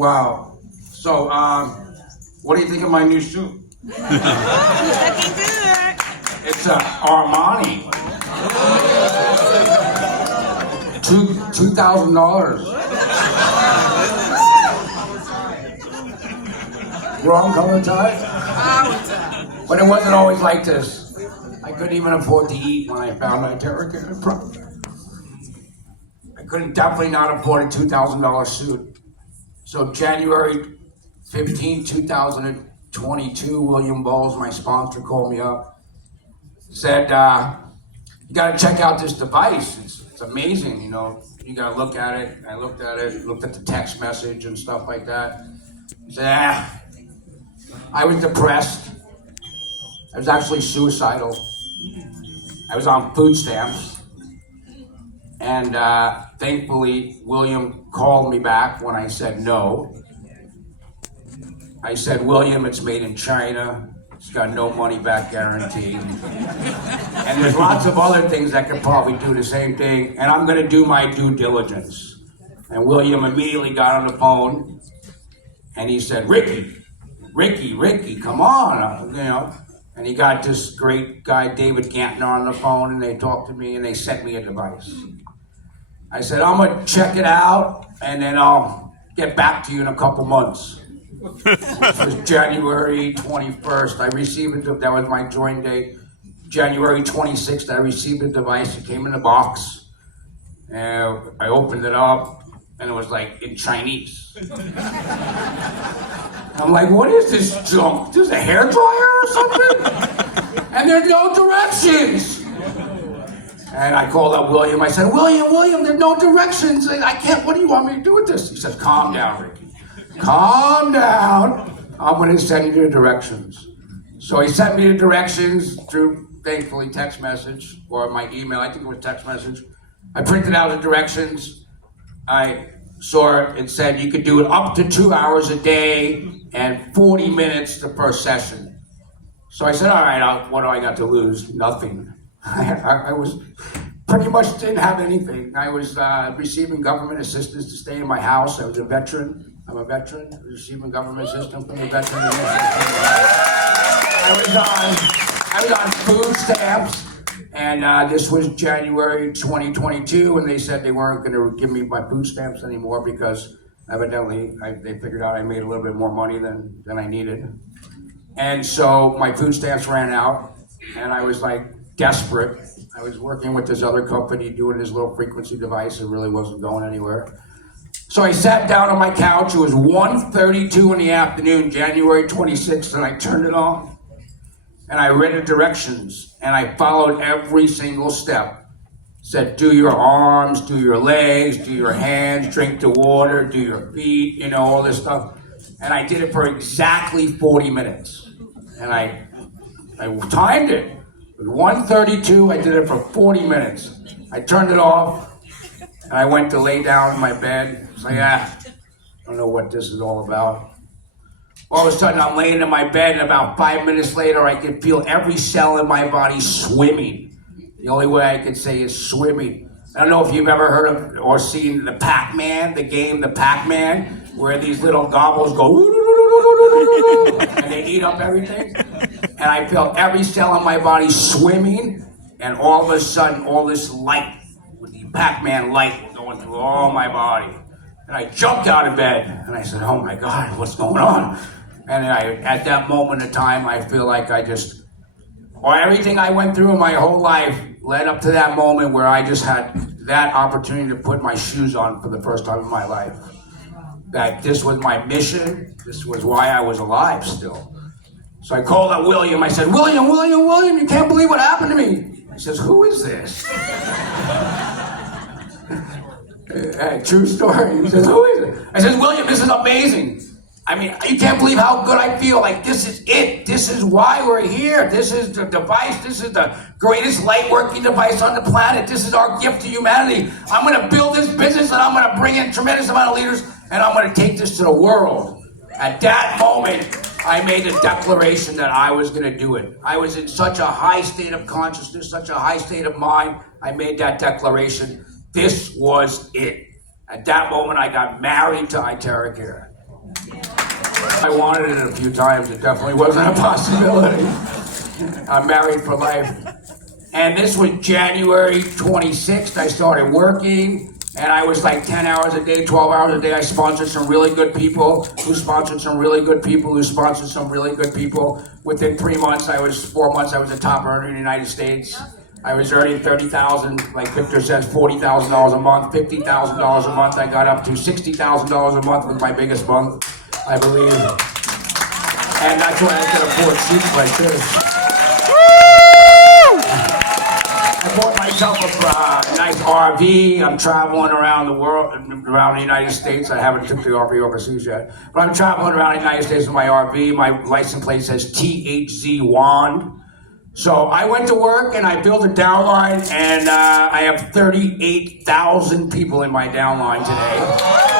Wow. So, what do you think of my new suit? Looking good. It's Armani. $2,000. Wrong color tie? But it wasn't always like this. I couldn't even afford to eat when I found my terror. I couldn't definitely not afford a $2,000 suit. So January 15, 2022, William Bowles, my sponsor, called me up. Said, you gotta check out this device. It's amazing, you know. You gotta look at it. I looked at it, looked at the text message and stuff like that. He said, I was depressed. I was actually suicidal. I was on food stamps. And thankfully, William called me back when I said no. I said, William, it's made in China. It's got no money back guarantee. And there's lots of other things that could probably do the same thing. And I'm gonna do my due diligence. And William immediately got on the phone and he said, Ricky, come on, you know. And he got this great guy, David Gantner, on the phone, and they talked to me and they sent me a device. I said, I'm gonna check it out and then I'll get back to you in a couple months. This was January 21st. I received it, that was my join date. January 26th, I received the device. It came in a box. And I opened it up and it was like in Chinese. I'm like, what is this junk? This is a hairdryer or something? And there's no directions. And I called up William. I said, William, there's no directions. I can't, what do you want me to do with this? He said, calm down, Ricky. Calm down. I'm going to send you the directions. So he sent me the directions through, thankfully, text message or my email. I think it was text message. I printed out the directions. I saw it said you could do it up to 2 hours a day and 40 minutes the first session. So I said, all right, what do I got to lose? Nothing. I was pretty much didn't have anything. I was receiving government assistance to stay in my house. I was a veteran. I'm a veteran. I was receiving government assistance from the veteran. I was on food stamps, and this was January 2022, and they said they weren't going to give me my food stamps anymore because evidently they figured out I made a little bit more money than I needed. And so my food stamps ran out, and I was like desperate. I was working with this other company doing this little frequency device. It really wasn't going anywhere. So I sat down on my couch. It was 1:32 in the afternoon, January 26th, and I turned it on. And I read the directions, and I followed every single step. It said, do your arms, do your legs, do your hands, drink the water, do your feet, you know, all this stuff. And I did it for exactly 40 minutes. And I timed it. It was 1:32, I did it for 40 minutes. I turned it off, and I went to lay down in my bed. It's like, I don't know what this is all about. All of a sudden, I'm laying in my bed, and about 5 minutes later, I could feel every cell in my body swimming. The only way I could say is swimming. I don't know if you've ever heard of or seen the Pac-Man, the game, the Pac-Man, where these little gobbles go, and they eat up everything. And I felt every cell in my body swimming, and all of a sudden, all this light, with the Pac-Man light going through all my body. And I jumped out of bed, and I said, oh my God, what's going on? And at that moment in time, I feel like everything I went through in my whole life led up to that moment where I just had that opportunity to put my shoes on for the first time in my life. That this was my mission, this was why I was alive still. So I called up William. I said, William, you can't believe what happened to me. He says, who is this? True story. He says, who is it? I says, William, this is amazing. I mean, you can't believe how good I feel. Like, this is it. This is why we're here. This is the device. This is the greatest light working device on the planet. This is our gift to humanity. I'm going to build this business, and I'm going to bring in a tremendous amount of leaders, and I'm going to take this to the world. At that moment, I made a declaration that I was going to do it. I was in such a high state of consciousness, such a high state of mind. I made that declaration. This was it. At that moment, I got married to Iterra Care. I wanted it a few times. It definitely wasn't a possibility. I'm married for life. And this was January 26th. I started working, and I was like 10 hours a day, 12 hours a day. I sponsored some really good people who sponsored some really good people who sponsored some really good people. Within 4 months, I was the top earner in the United States. I was earning $30,000, like Victor says, $40,000 a month, $50,000 a month. I got up to $60,000 a month with my biggest month, I believe. And that's why I could afford suits like this. I bought myself a nice RV. I'm traveling around the world, around the United States. I haven't took the RV overseas yet, but I'm traveling around the United States with my RV. My license plate says THZ Wand. So I went to work and I built a downline, and I have 38,000 people in my downline today.